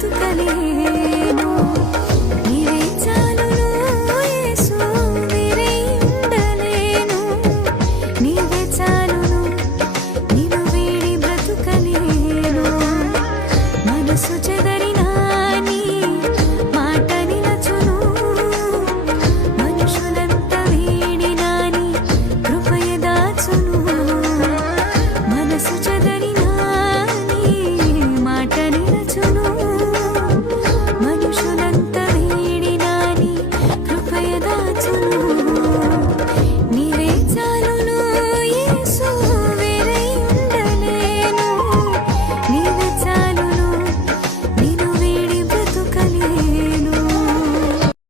బ్రతుకలేను. నీవే చాలును యేసు, వేరే ఉండలేను. నీవే చాలును, నిన్ను వీడి బ్రతుకలేను. మనసు చెదరి